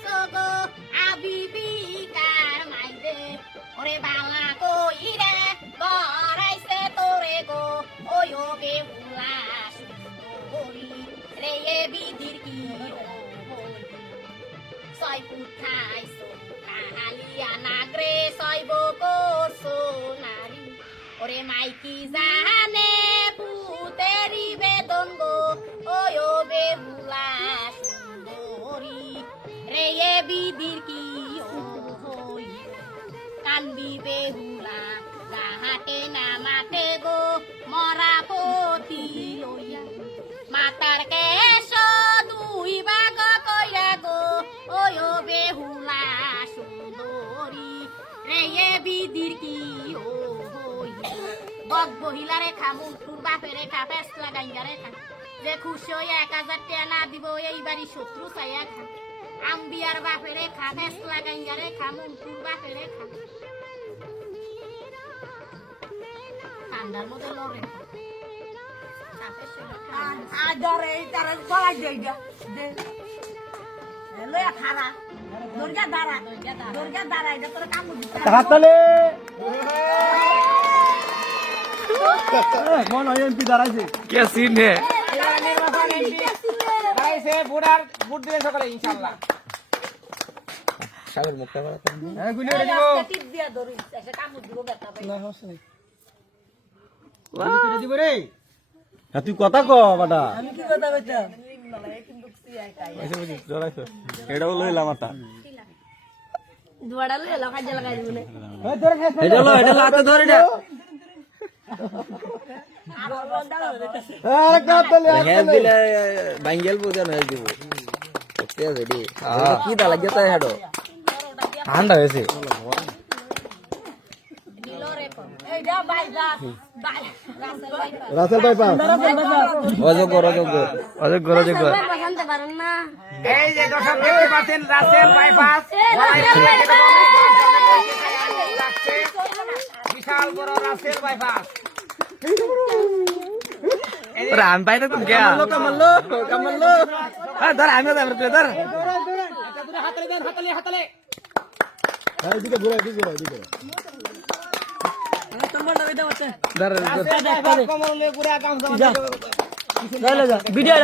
হইছো গো আবিবিকার মাইদে ওরে বাংলা কইরে গড়াইছে তোরে গো। ওই ও বেহুলা সুন্দরী রে এ বিধির কি হই ছয় কাহালিয়া নাগরে ছয় বকরছো নারী। ওরে মাইকি জানে কান্দি বেহুলা গাহাতে না মাতে গো, মরা পতি লইয়া। মাতার কেশ দুই বাগ কইরা গো, ওই বেহুলা সুন্দরী। রে এ বিধির কি ও বক বহিলা রে খামু তোর বাপে রে খা পেস লাগাইয়া রে খা যে খুশি হয়ে এক হাজার টাকা দিব, এইবারই শত্রু চাইয়া খা। আম্বিয়ার বাপে রে খা পেস লাগাইয়া রে খামু তোর বাপে রে ঠান্ডার মধ্যে লড়ে খা চাপের সময় ঠান্ডা। আদরে তারা গলাই দেই দে দে লয়া খারা দুর্গা দাঁড়া দুর্গা দাঁড়া এটা তোর কাম দিতে হাততালি মন হয় এমপি দাঁড়াইছে। কে সিনে দাঁড়াইছে ভোট আর দিলে সকালে সাগর মুখটা করা হ্যাঁ দিব। টিপ দিয়া দিব না নাই গুলি করে দিব রে হ্যাঁ তুই কথা ক বাটা। আমি কি কথা কইতাম? এটাও লইলাম আতা দুয়াড়া লইলা কাজে লাগাই দিবলে এটা লো এটা রাসেল ভাই রাসেল ভাই পাস অযোগ্য অযোগ্য। অযোগ্য অযোগ্য। এই যে দর্শক দেখতে পাচ্ছেন রাসেল বাইপাস বিশাল বড় রাসেল বাইপাস রান পাইতে তো হ্যাঁ ধর আমি ধর ধর হাতালে হাতালে ঘুরে ঘুরে বাইপাস ঘুরে ভিডিও